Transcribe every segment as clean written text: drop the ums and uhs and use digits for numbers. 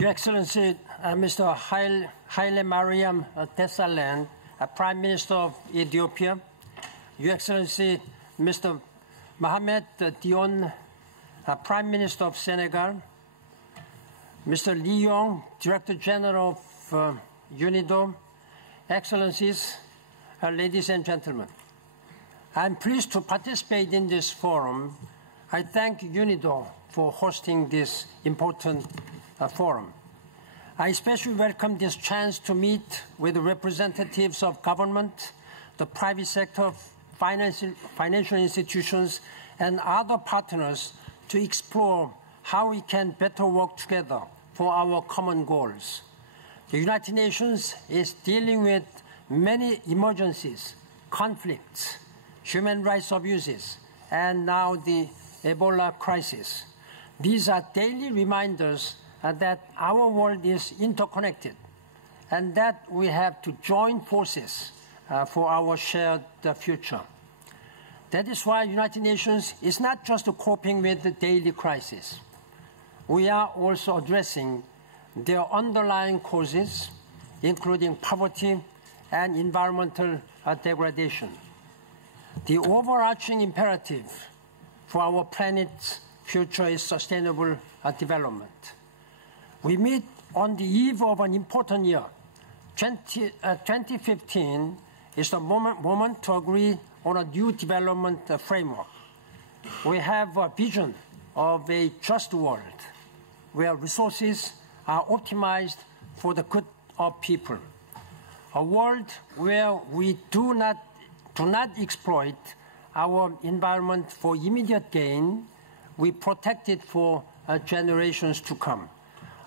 Your Excellency, Mr. Haile Mariam Desalegn, Prime Minister of Ethiopia, Your Excellency, Mr. Mohamed Dione, Prime Minister of Senegal, Mr. Lee Yong, Director General of UNIDO, Excellencies, ladies and gentlemen. I'm pleased to participate in this forum. I thank UNIDO for hosting this important forum. I especially welcome this chance to meet with the representatives of government, the private sector, financial institutions, and other partners to explore how we can better work together for our common goals. The United Nations is dealing with many emergencies, conflicts, human rights abuses, and now the Ebola crisis. These are daily reminders that our world is interconnected and that we have to join forces for our shared future. That is why the United Nations is not just coping with the daily crisis. We are also addressing their underlying causes, including poverty and environmental degradation. The overarching imperative for our planet's future is sustainable development. We meet on the eve of an important year. 2015 is the moment to agree on a new development framework. We have a vision of a just world where resources are optimized for the good of people. A world where we do not exploit our environment for immediate gain, we protect it for generations to come.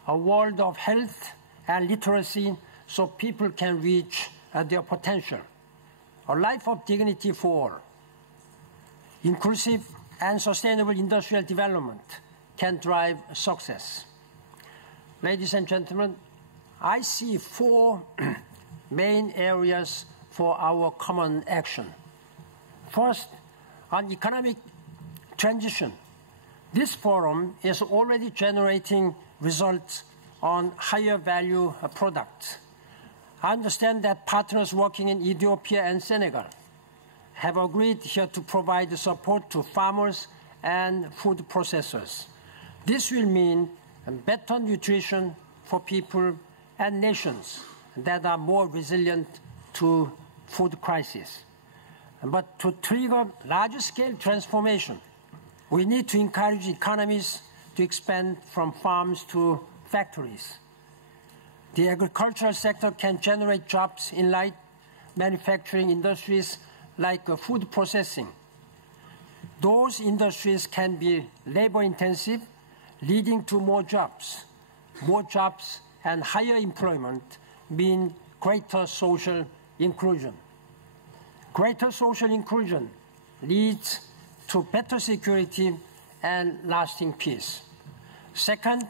A world of health and literacy so people can reach their potential. A life of dignity for all. Inclusive and sustainable industrial development can drive success. Ladies and gentlemen, I see four main areas for our common action. First, on economic transition. This forum is already generating results on higher value products. I understand that partners working in Ethiopia and Senegal have agreed here to provide support to farmers and food processors. This will mean better nutrition for people and nations that are more resilient to food crisis. But to trigger large-scale transformation, we need to encourage economies to expand from farms to factories. The agricultural sector can generate jobs in light manufacturing industries like food processing. Those industries can be labor-intensive, leading to more jobs. More jobs and higher employment mean greater social inclusion. Greater social inclusion leads to better security and lasting peace. Second,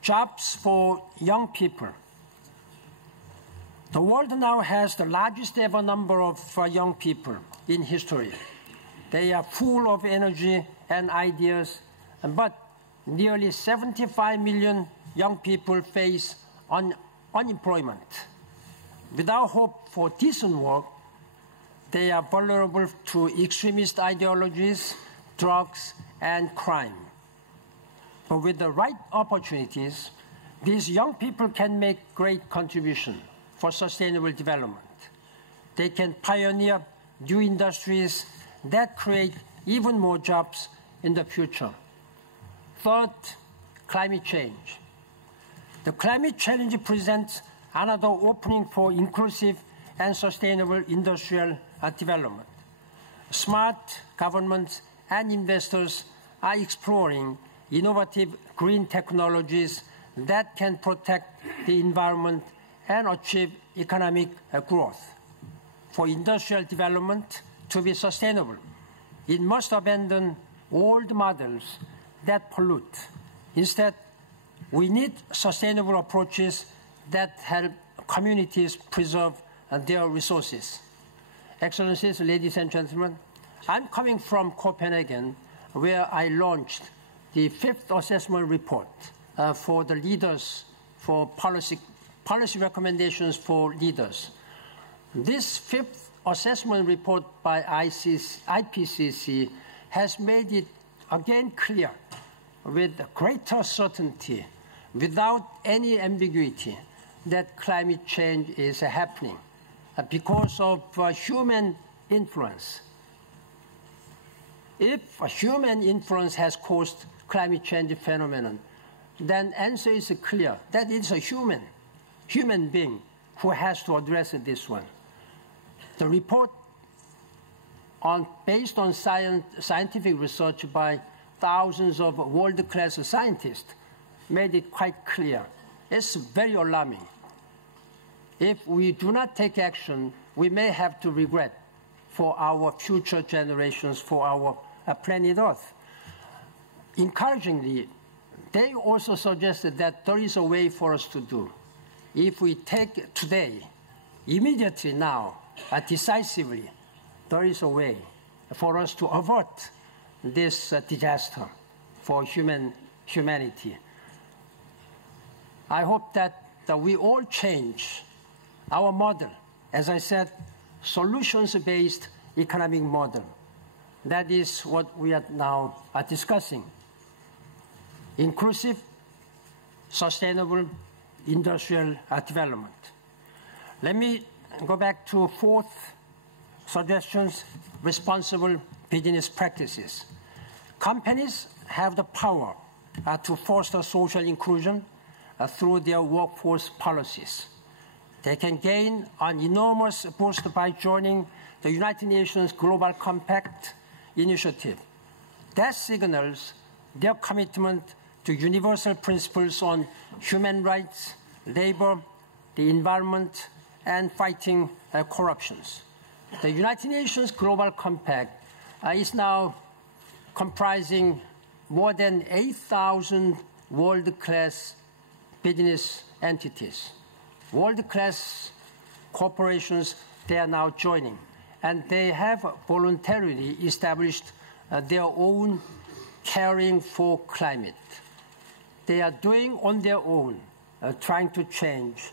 jobs for young people. The world now has the largest ever number of young people in history. They are full of energy and ideas, but nearly 75 million young people face unemployment. Without hope for decent work, they are vulnerable to extremist ideologies, drugs, and crime. But with the right opportunities, these young people can make great contribution for sustainable development. They can pioneer new industries that create even more jobs in the future. Third, climate change. The climate challenge presents another opening for inclusive and sustainable industrial development. Smart governments and investors are exploring innovative green technologies that can protect the environment and achieve economic growth. For industrial development to be sustainable, it must abandon old models that pollute. Instead, we need sustainable approaches that help communities preserve their resources. Excellencies, ladies and gentlemen, I'm coming from Copenhagen, where I launched the 5th assessment report for the leaders for policy recommendations for leaders. This fifth assessment report by IPCC has made it again clear with greater certainty, without any ambiguity, that climate change is happening because of human influence. If human influence has caused climate change phenomenon, then answer is clear, that it's a human being who has to address this one. The report, based on scientific research by thousands of world-class scientists, made it quite clear. It's very alarming. If we do not take action, we may have to regret for our future generations, for our planet Earth. Encouragingly, they also suggested that there is a way for us to do. If we take today, immediately now, decisively, there is a way for us to avert this disaster for humanity. I hope that we all change our model. As I said, solutions-based economic model. That is what we are now discussing. Inclusive, sustainable industrial development. Let me go back to fourth suggestions, responsible business practices. Companies have the power to foster social inclusion through their workforce policies. They can gain an enormous boost by joining the United Nations Global Compact initiative. That signals their commitment to universal principles on human rights, labor, the environment, and fighting corruptions. The United Nations Global Compact is now comprising more than 8,000 world-class business entities. World-class corporations, they are now joining, and they have voluntarily established their own caring for climate. They are doing on their own, trying to change,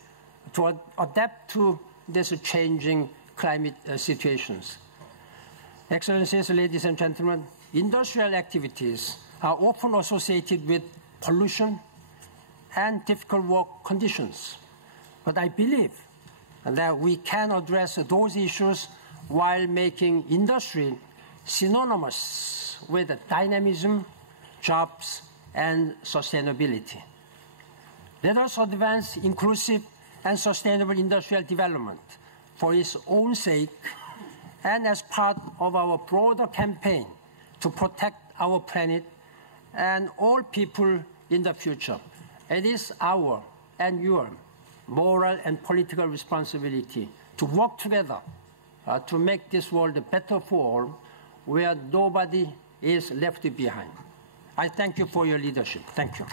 to adapt to these changing climate situations. Excellencies, ladies and gentlemen, industrial activities are often associated with pollution and difficult work conditions. But I believe that we can address those issues while making industry synonymous with dynamism, jobs, and sustainability. Let us advance inclusive and sustainable industrial development for its own sake and as part of our broader campaign to protect our planet and all people in the future. It is our and your moral and political responsibility to work together to make this world a better for all, where nobody is left behind. I thank you for your leadership. Thank you.